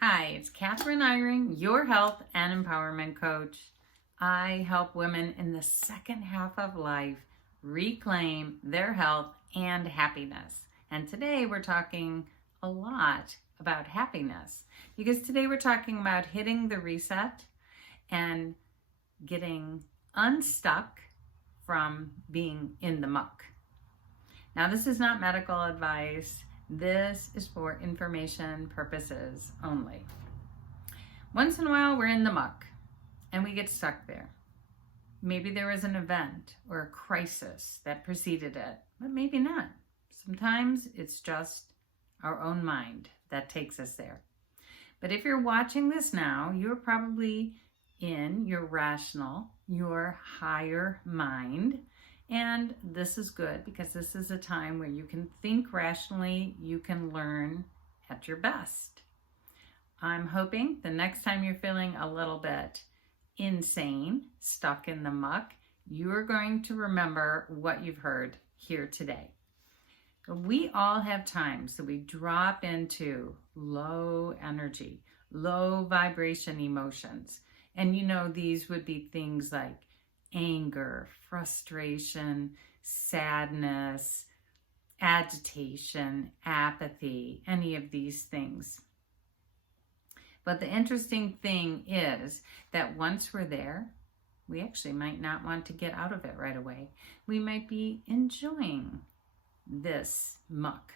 Hi, it's Kathryn Eyring, your health and empowerment coach. I help women in the second half of life reclaim their health and happiness. And today we're talking a lot about happiness because today we're talking about hitting the reset and getting unstuck from being in the muck. Now, this is not medical advice. This is for information purposes only. Once in a while, we're in the muck and we get stuck there. Maybe there was an event or a crisis that preceded it, but maybe not. Sometimes it's just our own mind that takes us there. But if you're watching this now, you're probably in your rational, your higher mind. And this is good because this is a time where you can think rationally, you can learn at your best. I'm hoping the next time you're feeling a little bit insane, stuck in the muck, you're going to remember what you've heard here today. We all have times that we drop into low energy, low vibration emotions. And these would be things like anger, frustration, sadness, agitation, apathy, any of these things. But the interesting thing is that once we're there, we actually might not want to get out of it right away. We might be enjoying this muck.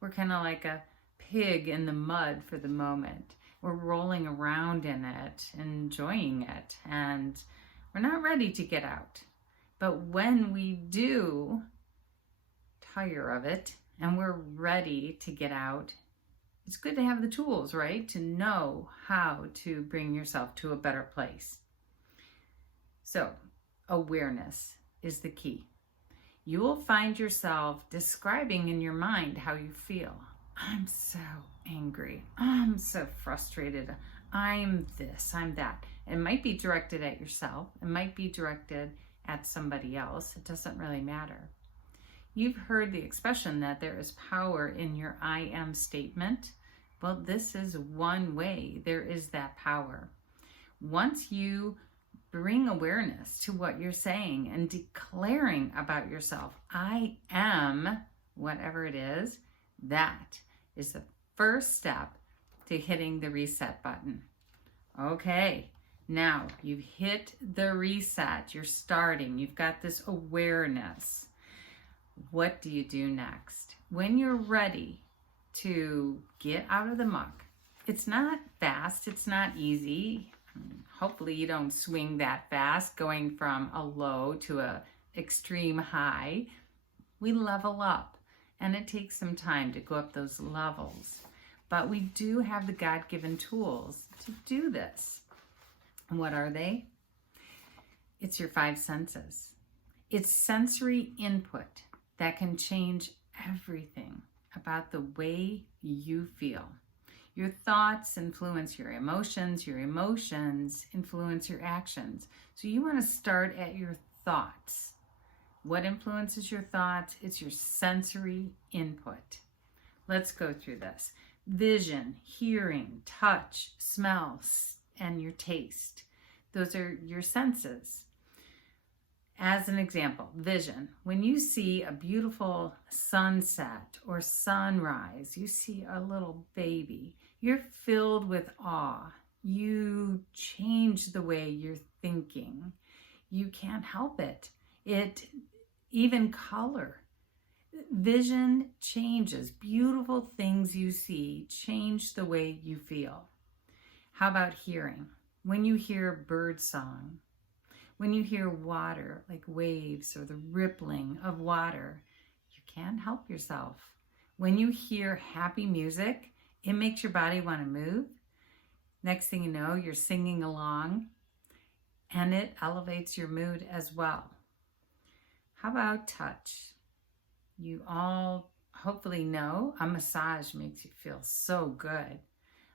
We're kind of like a pig in the mud for the moment. We're rolling around in it, enjoying it, and we're not ready to get out. But when we do tire of it and we're ready to get out, it's good to have the tools, right? To know how to bring yourself to a better place. So, awareness is the key. You will find yourself describing in your mind how you feel. I'm so angry. I'm so frustrated. I'm this, I'm that. It might be directed at yourself. It might be directed at somebody else. It doesn't really matter. You've heard the expression that there is power in your I am statement. Well, this is one way there is that power. Once you bring awareness to what you're saying and declaring about yourself, I am whatever it is, that is the first step to hitting the reset button. Okay, now you've hit the reset. You're starting. You've got this awareness. What do you do next? When you're ready to get out of the muck, it's not fast. It's not easy. Hopefully you don't swing that fast, going from a low to a extreme high. We level up, and it takes some time to go up those levels. But we do have the God-given tools to do this. And what are they? It's your 5 senses. It's sensory input that can change everything about the way you feel. Your thoughts influence your emotions influence your actions. So you want to start at your thoughts. What influences your thoughts? It's your sensory input. Let's go through this. Vision, hearing, touch, smell, and your taste. Those are your senses. As an example, vision. When you see a beautiful sunset or sunrise, you see a little baby, you're filled with awe. You change the way you're thinking. You can't help it. Even color. Vision changes. Beautiful things you see change the way you feel. How about hearing? When you hear bird song, when you hear water, like waves or the rippling of water, you can't help yourself. When you hear happy music, it makes your body want to move. Next thing you know, you're singing along, and it elevates your mood as well. How about touch? You all hopefully know a massage makes you feel so good.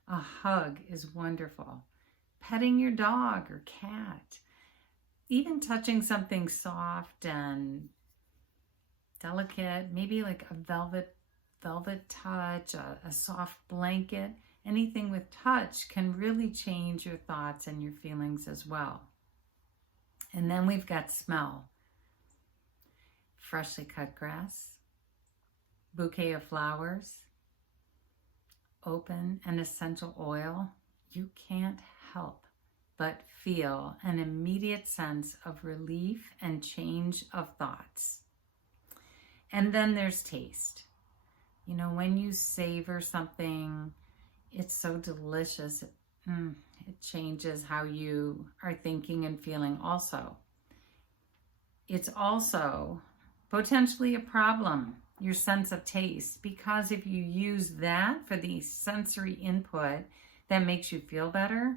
A hug is wonderful. Petting your dog or cat. Even touching something soft and delicate, maybe like a velvet touch, a soft blanket, anything with touch can really change your thoughts and your feelings as well. And then we've got smell. Freshly cut grass, bouquet of flowers, open and essential oil. You can't help but feel an immediate sense of relief and change of thoughts. And then there's taste. You know, when you savor something, it's so delicious. It changes how you are thinking and feeling also. It's also potentially a problem, your sense of taste, because if you use that for the sensory input that makes you feel better,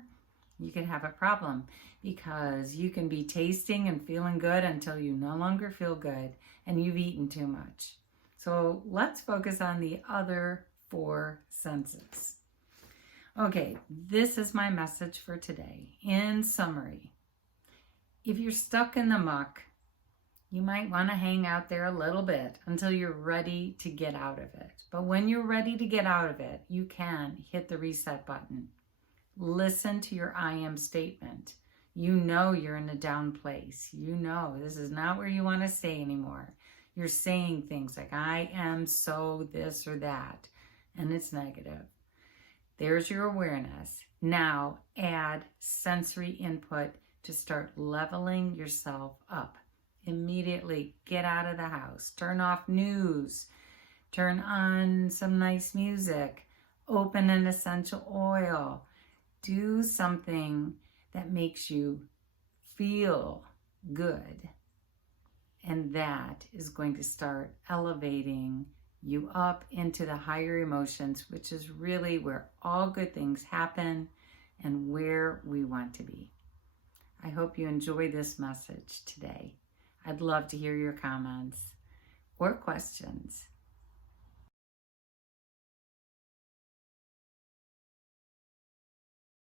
you could have a problem, because you can be tasting and feeling good until you no longer feel good and you've eaten too much. So let's focus on the other 4 senses. Okay, this is my message for today. In summary, if you're stuck in the muck, you might want to hang out there a little bit until you're ready to get out of it. But when you're ready to get out of it, you can hit the reset button. Listen to your I am statement. You know you're in a down place. You know this is not where you want to stay anymore. You're saying things like, I am so this or that, and it's negative. There's your awareness. Now add sensory input to start leveling yourself up. Immediately get out of the house. Turn off news. Turn on some nice music. Open an essential oil. Do something that makes you feel good. And that is going to start elevating you up into the higher emotions, which is really where all good things happen and where we want to be. I hope you enjoy this message today. I'd love to hear your comments or questions.